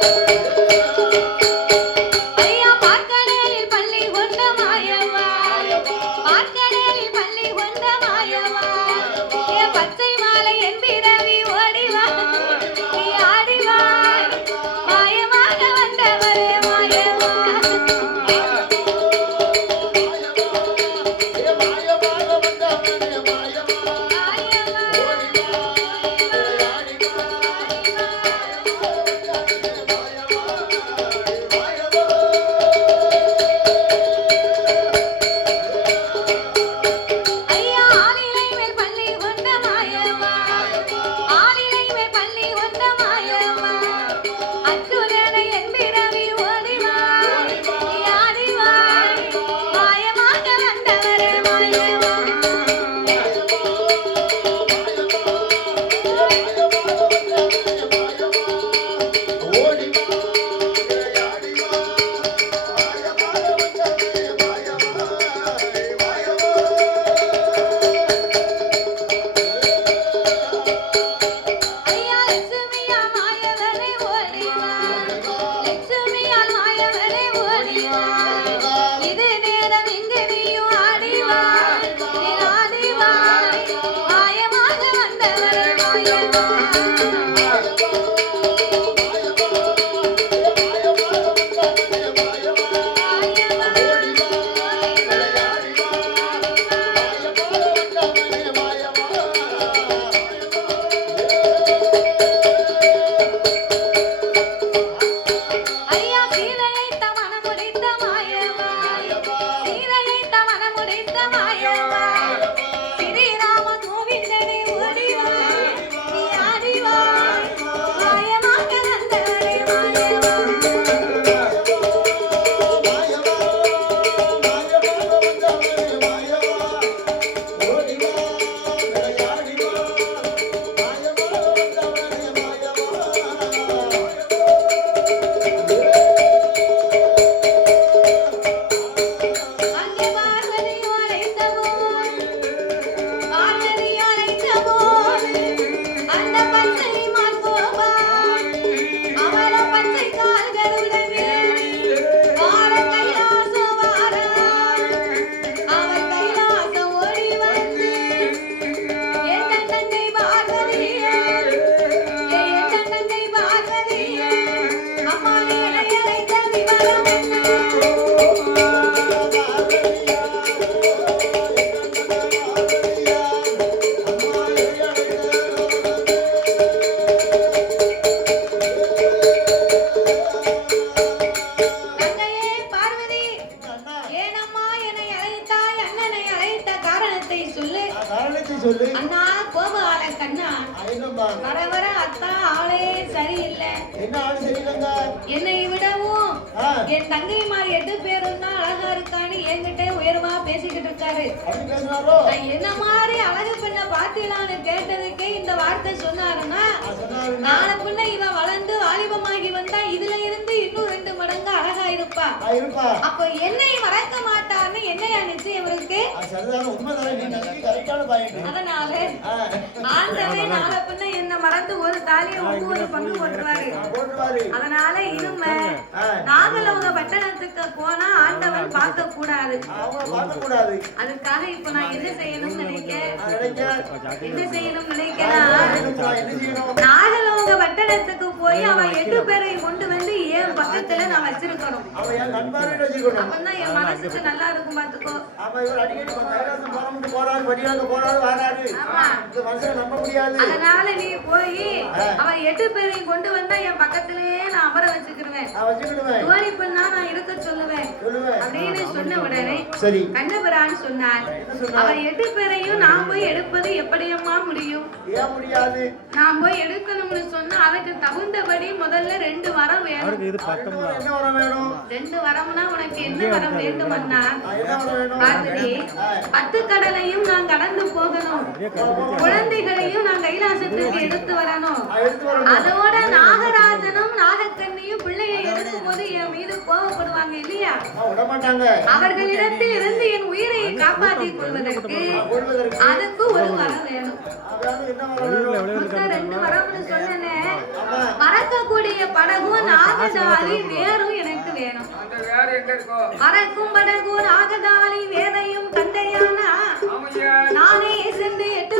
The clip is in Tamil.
thank you சொல்லு சொல்லு. அண்ணா கோபால கண்ணா. ஐநம்பா வர வர அத்தா ஆளே சரியில்லை. என்ன ஆளு சரியில்லைங்க? என்னை விடவும் என் தங்கைமார் எட்டு பேரும் தான் அழகா இருக்கான்னு என்கிட்ட உயர்வா பேசிக்கிட்டு இருக்காரு. நான் என்ன மாதிரி அழகு பெண்ணை பார்த்தீங்களான்னு கேட்டதுக்கே இந்த வார்த்தை சொன்னாருன்னா நாளை பின்ன இவ வளர்ந்து வாலிபமாகி வந்தா இதுல இருந்து இன்னும் ரெண்டு மடங்கு அழகா இருப்பா. ஆ, இருப்பா. அப்ப என்னை மறக்க மாட்டான்னு என்னையா நிச்சயம் இருக்கு ஆ, சரிதான. உண்மைதானே. நீ நன்றி கரெக்டான பாயிண்ட். அதனால ஆண்டவே நாளை பின்ன என்ன மறந்து ஒரு தாலியை பங்கு போட்டுருவாரு. அதனால இனிமே நாகலோக பட்டணத்துக்கு போனா ஆண்டவன் பார்க்க கூடாது அதுக்காக இப்ப நான் என்ன செய்யணும்னு நினைக்க? நான் நினைக்க. என்ன செய்யணும்? நினைக்கிறேன் நாகலோக பட்டணத்துக்கு போய் அவன் எட்டு பேரை கொண்டு பக்கத்துல நான் வச்சிருக்கணும். அப்பதான் என் மனசுக்கு நல்லா இருக்கும் பாத்துக்கோ. அதனால நீ போய் அவன் எட்டு பேரையும் கொண்டு வந்தா என் பக்கத்திலேயே நான் அமர வச்சுக்கிடுவேன். நான் வச்சுக்கிடுவேன். தோழி பெண்ணா நான் இருக்க சொல்லுவேன். அப்படின்னு சொன்ன உடனே சரி. கண்ணபிரான் சொன்னார். அவர் எட்டு பேரையும் நான் போய் எடுப்பது எப்படியம்மா முடியும்? நான் போய் எடுக்கணும்னு சொன்னா அதுக்கு தகுந்தபடி முதல்ல ரெண்டு வரம் வேணும். ரெண்டு வரம்னா உனக்கு என்ன வரம் வரம் வேணும்? பார்வதி பத்து கடலையும் நான் கடந்து போகணும். குழந்தைகளையும் நான் கைலாசத்துக்கு எடுத்து வரணும். அதோட நாகராஜனும் கோபப்படுவாங்க இல்லையா? அவர்களிடத்தில் இருந்து என் உயிரை காப்பாற்றிக் கொள்வதற்கு அதுக்கு ஒரு வரம் வேணும். ரெண்டு வரம்னு சொன்னேன். மறக்கக்கூடிய படகும் நாகதாலி வேறும் எனக்கு வேணும். மறக்கும் படகும் நாகதாலி வேதையும் தந்தையானா நானே சென்று எட்டு